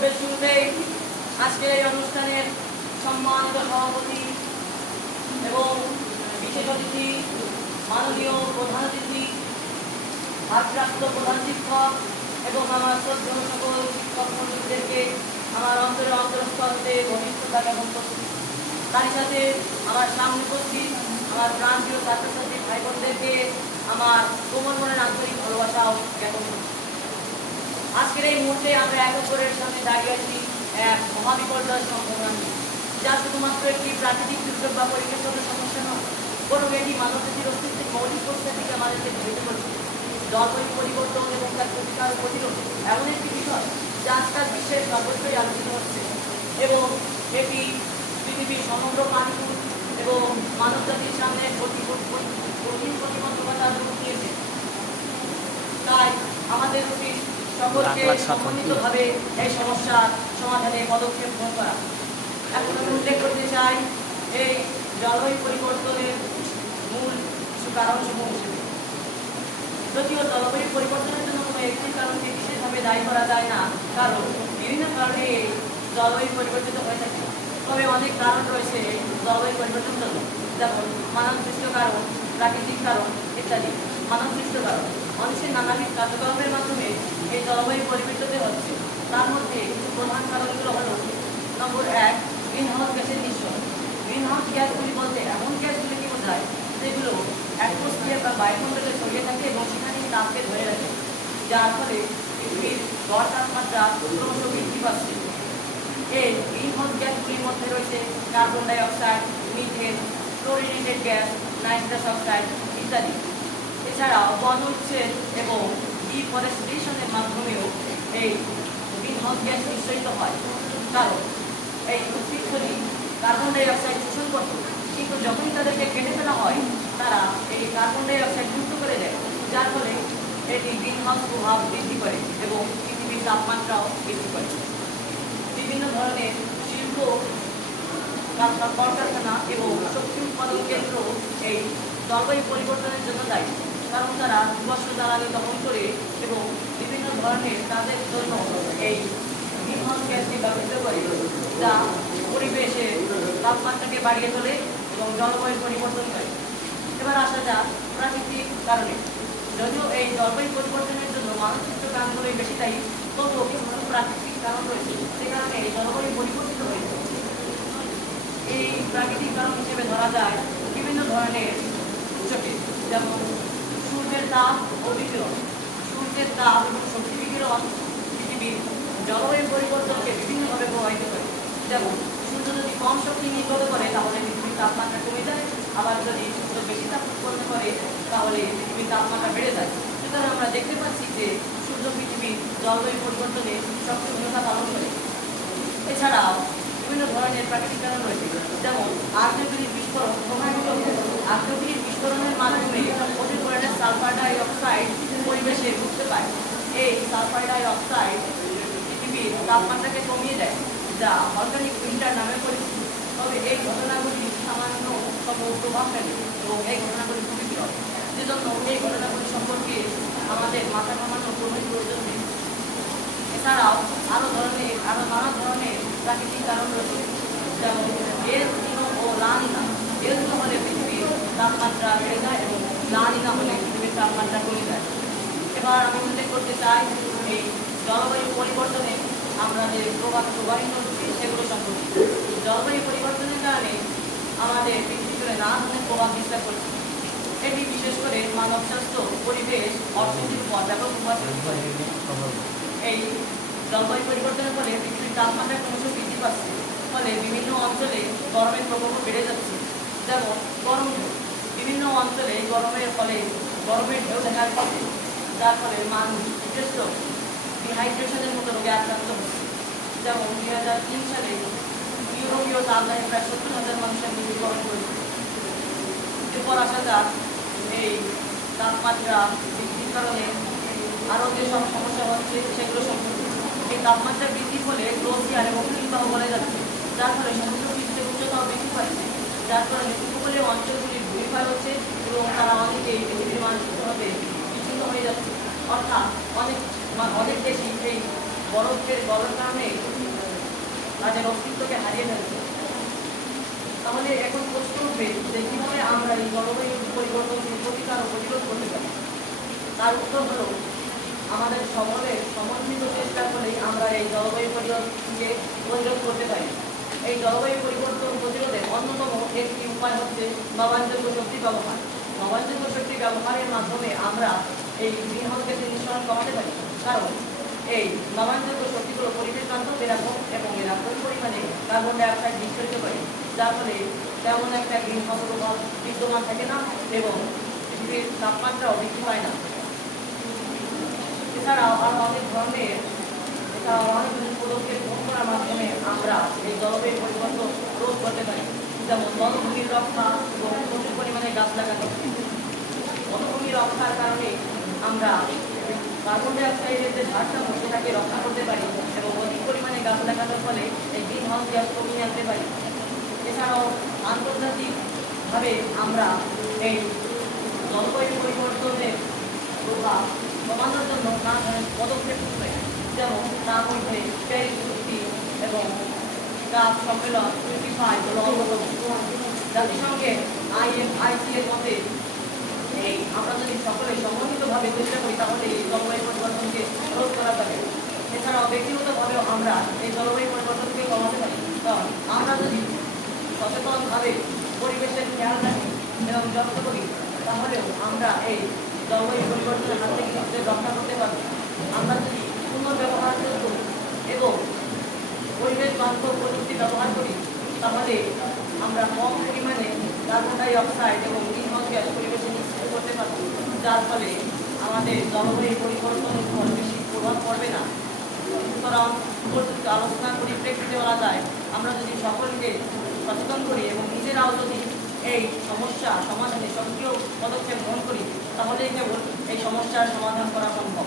বক্তব্যের শুরুতেই আজকের এই অনুষ্ঠানের সম্মানিত সভাপতি এবং বিশেষ অতিথি, মাননীয় প্রধান অতিথি, ভারপ্রাপ্ত প্রধান শিক্ষক এবং আমার শ্রদ্ধেয় সকল শিক্ষক মন্ডলীদেরকে আমার অন্তরস্থলে ঘনিষ্ঠতা জ্ঞাপন করছি। তারই সাথে আমার সামনে উপস্থিত আমার প্রাণপ্রিয় ছাত্রছাত্রী ভাই বোনদেরকে আমার কোমল মনের আন্তরিক ভালোবাসাও জ্ঞাপন করছি। আজকের এই মুহূর্তে আমরা এক অপরের সামনে দাঁড়িয়ে আছি এক মহাবিপর্যয়ের সম্ভাবনা নিয়ে, যা শুধুমাত্র একটি প্রাকৃতিক দুর্যোগ বা পরিবেশগত সমস্যা নয়, বরং এটি মানবজাতির অস্তিত্বের মৌলিক পরিস্থিতিকে আমাদেরকে ভেঙে করেছে। জলবায়ু পরিবর্তন এবং তার প্রতিকার প্রতিরোধ এমন একটি বিষয় যা আজকাল বিশ্বের সর্বত্রই আলোচিত হচ্ছে এবং এটি পৃথিবীর সমগ্র প্রাণীকুল এবং মানবজাতির সামনে কঠিন প্রতিবন্ধকতার রূপ নিয়েছে। তাই আমাদের উচিত সকলকে সমন্বিতভাবে এই সমস্যার সমাধানে পদক্ষেপ গ্রহণ করা। এখন আমি উল্লেখ করতে চাই এই জলবায়ু পরিবর্তনের মূল কিছু কারণসমূহ হিসেবে। যদিও জলবায়ু পরিবর্তনের জন্য কোনো একটি কারণকে বিশেষভাবে দায়ী করা যায় না, কারণ বিভিন্ন কারণে জলবায়ু পরিবর্তিত হয়ে থাকে। তবে অনেক কারণ রয়েছে জলবায়ু পরিবর্তনের জন্য, যেমন মানবসৃষ্ট কারণ, প্রাকৃতিক কারণ ইত্যাদি। মানবসৃষ্ট কারণ মানুষের নানাবিধ কার্যকলাপের মাধ্যমে এই জলবায়ু পরিবর্তিত হচ্ছে। তার মধ্যে কিছু প্রধান কারণগুলো হলো: নম্বর 1, গ্রিনহাউস গ্যাসের নিঃসরণ। গ্রিনহাউস গ্যাসগুলি বলতে এমন গ্যাসগুলিকে বোঝায় যেগুলো অ্যাটমসফিয়ার বা বায়ুমণ্ডলে ছড়িয়ে থাকে এবং সেখানে তাপকে ধরে রাখে, যার ফলে পৃথিবীর গড় তাপমাত্রা ক্রমশ বৃদ্ধি পাচ্ছে। এই গ্রিনহাউস গ্যাসগুলির মধ্যে রয়েছে carbon dioxide, methane, fluorinated gas, nitrous oxide ইত্যাদি। এছাড়াও বন উচ্ছেদ এবং ডিফরেস্টেশনের মাধ্যমেও এই গ্রিনহাউস গ্যাস নিঃসরিত হয়, কারণ এই উদ্ভিদগুলি কার্বন ডাই অক্সাইড শোষণ করত, কিন্তু যখনই তাদেরকে কেটে ফেলা হয় তারা এই কার্বন ডাই অক্সাইড মুক্ত করে দেয়, যার ফলে এটি গ্রিনহাউস প্রভাব বৃদ্ধি করে এবং পৃথিবীর তাপমাত্রাও বৃদ্ধি করে। বিভিন্ন ধরনের শিল্প, কলকারখানা এবং শক্তি উৎপাদন কেন্দ্র এই জলবায়ু পরিবর্তনের জন্য দায়ী, কারণ তারা জীবাশ্ম জ্বালানি দহন করে এবং বিভিন্ন ধরনের কাজের জন্য এই গ্রিনহাউস গ্যাসটি ব্যবহৃত করে, যা পরিবেশের তাপমাত্রাকে বাড়িয়ে তোলে এবং জলবায়ু পরিবর্তন করে। এবার আসা যাক প্রাকৃতিক কারণে। যদিও এই জলবায়ু পরিবর্তনের জন্য মানবসৃষ্ট কারণগুলোই বেশি দায়ী, তবুও কিছু প্রাকৃতিক কারণ রয়েছে, সে কারণে এই জলবায়ু পরিবর্তিত হয়েছে। এই প্রাকৃতিক কারণ হিসেবে ধরা যায় বিভিন্ন ধরনের উৎসকে, যেমন সূর্যের তাপ ও বিকিরণ। সূর্যের তাপ এবং শক্তি বিকিরণ পৃথিবীর জলবায়ু পরিবর্তনকে বিভিন্নভাবে প্রভাবিত করে। যেমন সূর্য যদি কম শক্তি নির্গত করে তাহলে পৃথিবীর তাপমাত্রা কমে যায়, আবার যদি সূর্য বেশি তাপ উৎপন্ন করে তাহলে পৃথিবীর তাপমাত্রা বেড়ে যায়। সুতরাং আমরা দেখতে পাচ্ছি যে সূর্য পৃথিবীর জলবায়ু পরিবর্তনে সবচেয়ে ভূমিকা পালন করে। এছাড়াও বিভিন্ন ধরনের প্রাকৃতিক কারণ রয়েছে, যেমন আগ্নেয়গিরির বিস্ফোরণ। আগ্নেয়গিরির বিস্ফোরণের মাধ্যমে প্রচুর পরিমাণে সালফার ডাই অক্সাইড পরিবেশে ঢুকতে পায়। এই সালফার ডাই অক্সাইড পৃথিবীর তাপমাত্রাকে কমিয়ে দেয়, যা অর্গানিক উইন্টার নামে পরিচিত। তবে এই ঘটনাগুলি সামান্যতম প্রভাব ফেলে এবং এই ঘটনাগুলি খুবই বিরল, সেজন্য এই ঘটনাগুলি সম্পর্কে আমাদের মাথা ঘামানো খুবই প্রয়োজন নেই। এছাড়াও আরও নানা ধরনের প্রাকৃতিক কারণ রয়েছে, যেমন এল নিনো ও লা নিনা। এল নিনো হলে পৃথিবীর তাপমাত্রা বেড়ে যায় এবং লা নিনা হলে পৃথিবীর তাপমাত্রা কমে যায়। এবার আমি উল্লেখ করতে চাই এই জলবায়ু পরিবর্তনে আমরা যে প্রবাহিত হচ্ছি সেগুলো সম্পর্কে। জলবায়ু পরিবর্তনের কারণে আমাদের পৃথিবী জুড়ে নানা ধরনের প্রভাব বিস্তার করছে। এটি বিশেষ করে মানব স্বাস্থ্য, পরিবেশ, অর্থনীতির উপর ব্যাপক প্রভাব সৃষ্টি করে। এই জলবায়ু পরিবর্তনের ফলে পৃথিবীর তাপমাত্রা ক্রমশ বৃদ্ধি পাচ্ছে, ফলে বিভিন্ন অঞ্চলে গরমের প্রকোপ বেড়ে যাচ্ছে। যেমন গরম ঢেউ, বিভিন্ন অঞ্চলে গরমের ফলে গরমের ঢেউ দেখা যাচ্ছে, যার ফলে মানুষ হিটস্ট্রোক, ডিহাইড্রেশনের মতো রোগে আক্রান্ত হচ্ছে। যেমন 2003 সালে ইউরোপীয় তাপদাহে প্রায় 70,000 মানুষের মৃত্যুবরণ করেছে। এরপর আসা যাক এই তাপমাত্রা বৃদ্ধির কারণে আরও যেসব সমস্যা হচ্ছে সেগুলো সম্পর্কে। এই তাপমাত্রা বৃদ্ধির ফলে গ্লোসিয়ার এবং হিমবাহ গলে যাচ্ছে, যার ফলে সমুদ্র পৃষ্ঠের উচ্চতাও বৃদ্ধি পাচ্ছে, যার ফলে উপকূলীয় অঞ্চলগুলির ভূমিক্ষয় হচ্ছে এবং তারা অনেকেই পৃথিবীর মানসিকভাবে বিচ্ছিন্ন হয়ে যাচ্ছে। অর্থাৎ অনেক দেশই এই বরফের গলার কারণে তাদের অস্তিত্বকে হারিয়ে ফেলছে। তাহলে এখন প্রশ্ন উঠবে যে কিভাবে আমরা এই জলবায়ু পরিবর্তনকে প্রতিকার ও প্রতিরোধ করতে পারি। তার উত্তর হলো আমাদের সকলের সমন্বিত চেষ্টা করলেই আমরা এই জলবায়ু পরিবর্তনকে প্রতিরোধ করতে পারি। এই জলবায়ু পরিবর্তন প্রতিরোধের অন্যতম একটি উপায় হচ্ছে নবায়নযোগ্য শক্তি ব্যবহার। নবায়নযোগ্য শক্তি ব্যবহারের মাধ্যমে আমরা এই গ্রিনহাউস গ্যাসের নিঃসরণ কমাতে পারি, কারণ এই নবায়নযোগ্য শক্তিগুলো পরিবেশ বান্ধব এরকম এবং এরা কোন পরিমাণে কার্বন ডাই অক্সাইড নিঃসরিত করে, যার ফলে তেমন একটা গ্রিনহাউস প্রভাব বিদ্যমান থাকে না এবং পৃথিবীর তাপমাত্রাও বৃদ্ধি পায় না। এছাড়াও আরও অনেক ধরনের পদক্ষেপ গ্রহণ করার মাধ্যমে আমরা এই জলবায়ু পরিবর্তন রোধ করতে পারি, যেমন বনভূমির রক্ষা এবং প্রচুর পরিমাণে গাছ লাগানো। বনভূমি রক্ষার কারণে আমরা কার্বন ডাই অক্সাইডের যে ভারসাম্য সেটাকে রক্ষা করতে পারি এবং অধিক পরিমাণে গাছ লাগানোর ফলে এই গ্রিন হাউস গ্যাস কমিয়ে আনতে পারি। এছাড়াও আন্তর্জাতিকভাবে আমরা এই জলবায়ু পরিবর্তনের প্রভাব কমানোর জন্য নানা ধরনের পদক্ষেপ নিতে পারি, যেমন তার মধ্যে প্যারিস চুক্তি এবং কাপ সম্মেলন 25 হলো অন্যতম। জাতিসংঘের IMIC এর মতে এই আমরা যদি সকলে সমন্বিতভাবে চেষ্টা করি তাহলে এই জলবায়ু পরিবর্তনকে রোধ করা যাবে। এছাড়াও ব্যক্তিগতভাবেও আমরা এই জলবায়ু পরিবর্তনকে কমাতে পারি, কারণ আমরা যদি সচেতনভাবে পরিবেশের খেয়াল রাখি এবং যত্ন করি তাহলেও আমরা এই জলবায়ু পরিবর্তনের হাত থেকে নিজেদের রক্ষা করতে পারব। আমরা যদি পুনর্ব্যবহারযোগ্য এবং পরিবেশ বান্ধব প্রযুক্তি ব্যবহার করি তাহলে আমরা কম পরিমাণে কার্বন ডাই অক্সাইড এবং গ্রিনহাউস গ্যাস পরিবেশে নিঃসৃত করতে পারব, যার ফলে আমাদের জলবায়ু পরিবর্তনের উপর বেশি প্রভাব পড়বে না। সুতরাং উপযুক্ত আলোচনার পরিপ্রেক্ষিতে বলা যায় আমরা যদি সকলকে সচেতন করি এবং নিজেরাও যদি এই সমস্যা সমাধানে সক্রিয় পদক্ষেপ গ্রহণ করি তাহলেই কেবল এই সমস্যার সমাধান করা সম্ভব।